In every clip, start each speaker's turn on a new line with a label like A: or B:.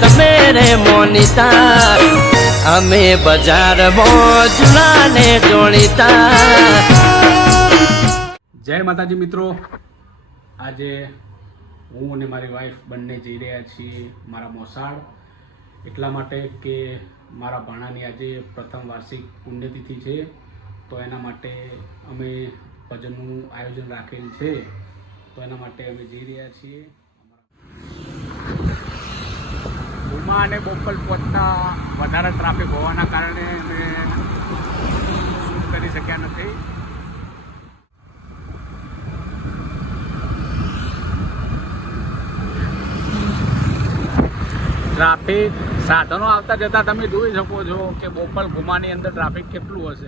A: તમે રે મોનિતા અમે બજારમાં જુલાને જોણીતા
B: જય માતાજી મિત્રો. આજે હું અને મારી વાઈફ બંને જઈ રહ્યા છીએ મારા મોસાળ. એટલા માટે કે મારા ભાણાની આજે પ્રથમ વાર્ષિક પુણ્યતિથિ છે. તો એના માટે અમે ભજનનું આયોજન રાખેલ છે. તો એના માટે અમે જઈ રહ્યા છીએ. ઉમા અને બોપલ પહોંચતા વધારે ટ્રાફિક હોવાના કારણે અમે શૂટ કરી શક્યા નથી. ટ્રાફિક સાધનો આવતા જતા તમે જોઈ શકો છો કે બોપલ ગુમાની અંદર ટ્રાફિક કેટલું હશે.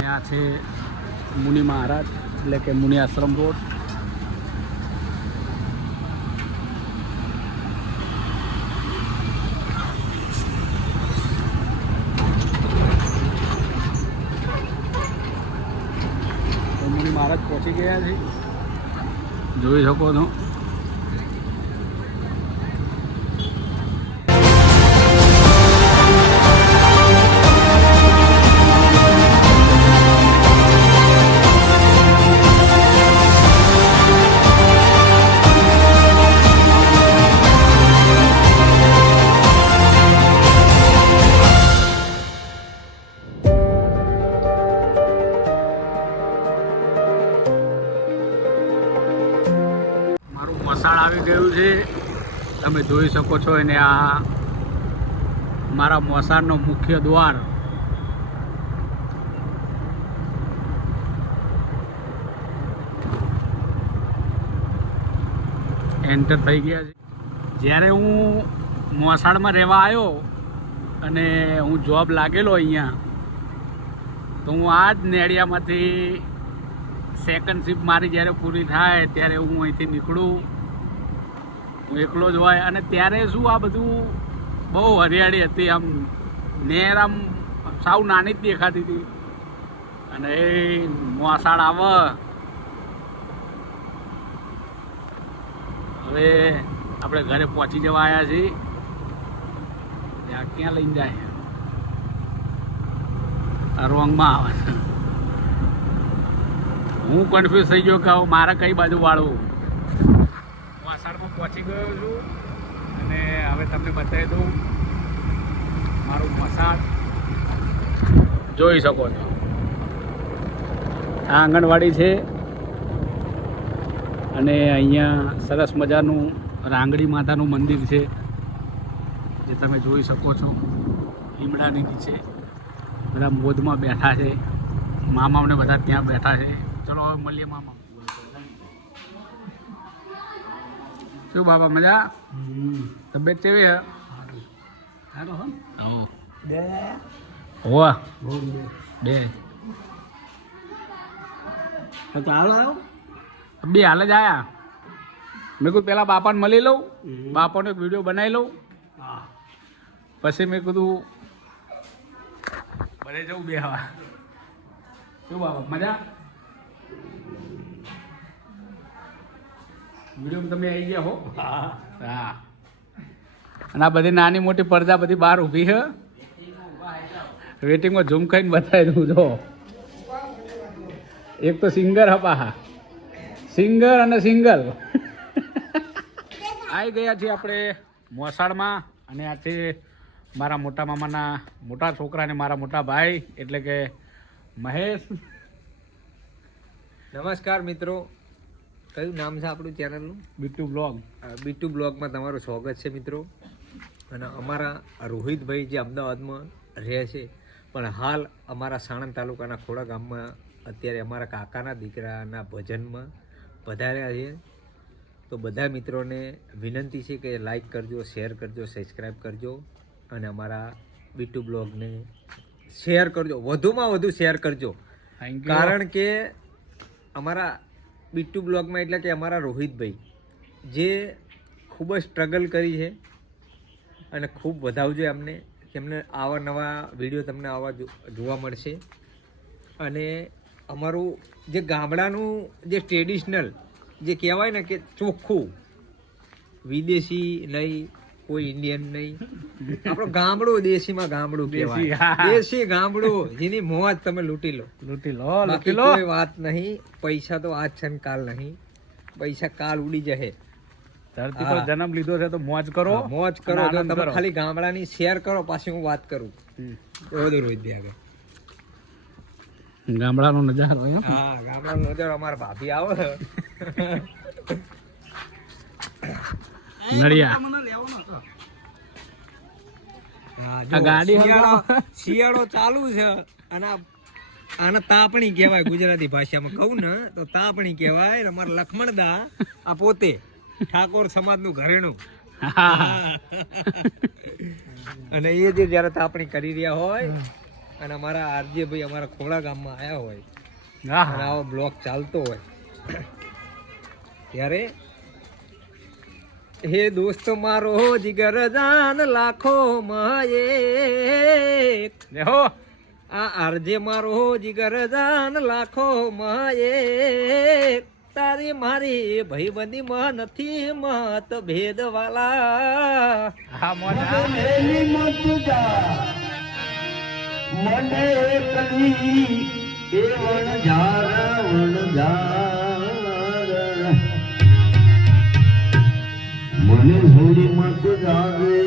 B: ત્યાં છે મુનિ મહારાજ, એટલે કે મુનિ આશ્રમ રોડ તો મુનિ મહારાજ પહોંચી ગયા છે. જોઈ શકો છો. શકો છો એને આ મારા મોસાળનો મુખ્ય દ્વાર. એન્ટર થઈ ગયા છે. જ્યારે હું મોસાળમાં રહેવા આવ્યો અને હું જોબ લાગેલો અહીંયા, તો હું આ જ નેડિયામાંથી સેકન્ડ શિફ્ટ મારી જ્યારે પૂરી થાય, ત્યારે હું અહીંથી નીકળું. હું એકલો જ હોય અને ત્યારે શું આ બધું બહુ હરિયાળી હતી આમ, નેર આમ સાવ નાની જ દેખાતી હતી. અને એ મોસાળ આવે. હવે આપણે ઘરે પહોંચી જવા આવ્યા છીએ. ત્યાં ક્યાં લઈને જાય? રોંગમાં આવે. હું કન્ફ્યુઝ થઈ ગયો કે મારે કઈ બાજુ વાળવું? વાસણમાં પહોંચી ગયો છું અને હવે તમને બતાવી દઉં મારું મસાજ. જોઈ શકો છો. આ આંગણવાડી છે અને અહીંયા સરસ મજાનું રાંગડી માતાનું મંદિર છે જે તમે જોઈ શકો છો. લીમડાની નીચે બધા મોદમાં બેઠા છે. મામાઓને બધા ત્યાં બેઠા છે. ચલો હવે મળીએ મામા શું બાબા મજા? તબિયત કેવી હે. હોવા. બે. બે. હાલ જ આયા. મેં કીધું પેલા બાપાને મળી લઉં. બાપાનો એક વીડિયો બનાવી લઉં. પછી મેં કીધું ભલે જવું બે હવા શું બાબા મજા? વીડિયો તમે આવી ગયા હો? હા. અને આ બધી નાની મોટી પડદા બધી બહાર ઊભી છે વેટિંગમાં ઝૂમ કરીને બતાવી દઉં જો. એક તો સિંગર હપા હા સિંગર અને સિંગલ. આવી ગયા છીએ આપણે મોસાળમાં અને આ છે મારા મોટા મામાના મોટા છોકરા અને મારા મોટા ભાઈ એટલે કે મહેશ.
C: નમસ્કાર મિત્રો. કયું નામ છે આપણું ચેનલનું?
B: બીટુ બ્લોગ.
C: બીટુ બ્લોગમાં તમારું સ્વાગત છે મિત્રો. અને અમારા રોહિતભાઈ જે અમદાવાદમાં રહે છે પણ હાલ અમારા સાણંદ તાલુકાના ખોડા ગામમાં અત્યારે અમારા કાકાના દીકરાના ભજનમાં પધાર્યા છે. તો બધા મિત્રોને વિનંતી છે કે લાઈક કરજો શેર કરજો સબસ્ક્રાઈબ કરજો અને અમારા બીટુ બ્લોગને શેર કરજો. વધુમાં વધુ શેર કરજો. કારણ કે અમારા બીટુ બ્લોગમાં એટલે કે અમારા રોહિતભાઈ, જે ખૂબ જ સ્ટ્રગલ કરી છે અને ખૂબ વધાવજો એમને એમને આવા નવા વીડિયો તમને આવા જોવા મળશે. અને અમારું જે ગામડાનું જે ટ્રેડિશનલ જે કહેવાય ને કે ચોખ્ખું, વિદેશી નહીં કોઈ ઇન્ડિયન નહીં. આપણો ગામડું દેશીમાં ગામડું
B: દેશી,
C: કહેવાય. દેશી ગામડું જેની મોજ તમે લૂંટી લો.
B: લૂંટી લો લૂંટી લો.
C: કોઈ વાત નહીં. પૈસા તો આજ છે ને કાલ નહીં. પૈસા કાલ ઉડી જશે.
B: ધરતી પર જન્મ લીધો છે તો મોજ કરો
C: મોજ કરો જો તમે ખાલી ગામડાની શેર કરો પાછી હું વાત કરું. બધું રોજ દે આગળ
B: ગામડાનો નજારો એમ.
C: હા ગામડાનો નજારો અમારા ભાભી આવે.
B: નડિયા આ ગાડી
C: શિયાળો શિયાળો ચાલુ છે. અને આને તાપણી કહેવાય ગુજરાતી ભાષામાં. કહું ને તો તાપણી કહેવાય અમારા લખમણદા આ પોતે ઠાકોર સમાજનું ઘરેણું. અને એ જે જ્યારે તાપણી કરી રહ્યા હોય અને અમારા આરજે ભાઈ અમારા ખોડા ગામમાં આવ્યા હોય. આવો બ્લોક ચાલતો હોય ત્યારે હે દોસ્ત, મારો જીગર જાન લાખો માયે.
B: હો,
C: આ આરજે મારો જીગર જાન લાખો માયે. તારી મારી ભાઈબંધી માં નથી મત ભેદ વાલા.
B: હા મોજ
A: મને કદી એ વણઝાર વણઝાર મને છોડી મત જાજે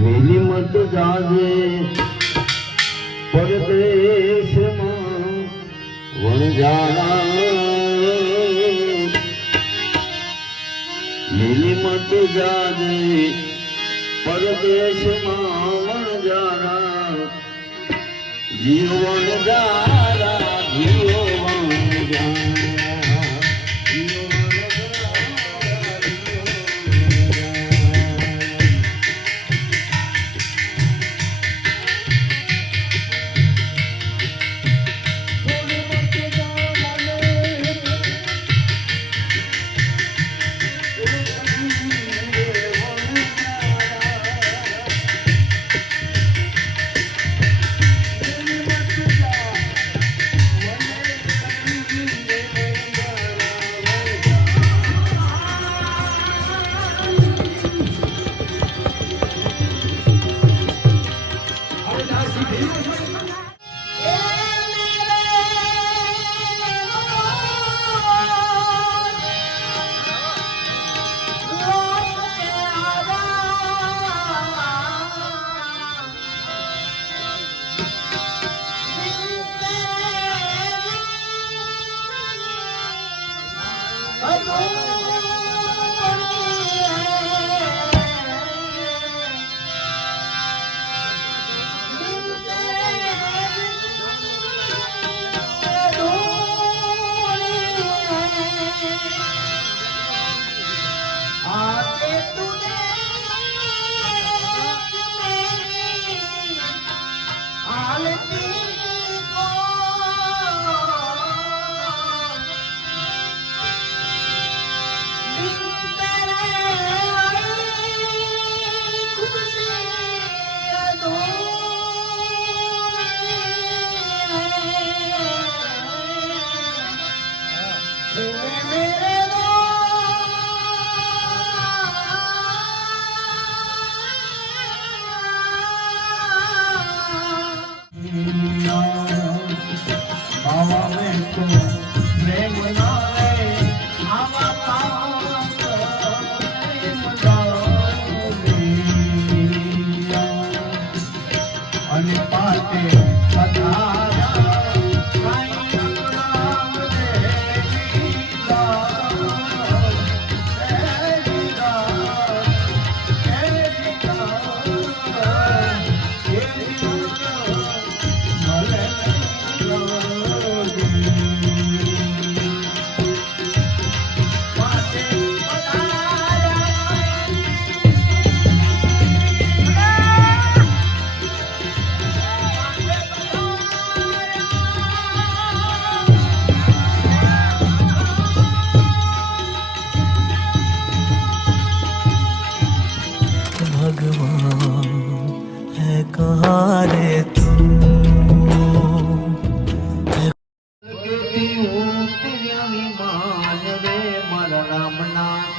A: વેલી મત જાજે પરદેશમાં વણઝાર વેલી મત જાજે પરદેશમાં વણજારા જીવન જારા જીવન જારા.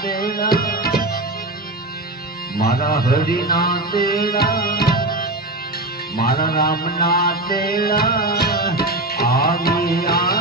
D: તેડા મારા હરિના તેડા મારા રામના તેડા આવી રે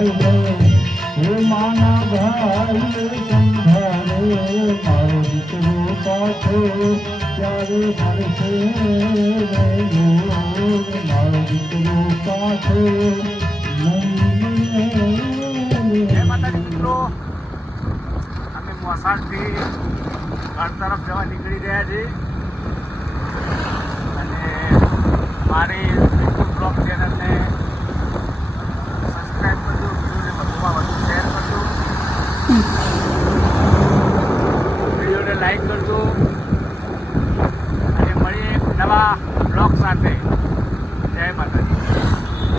B: જય માતાજી મિત્રો. અમે મોસાળથી ઘર તરફ જવા નીકળી રહ્યા છીએ. અને મારી યુટ્યુબ બ્લોગ ચેનલને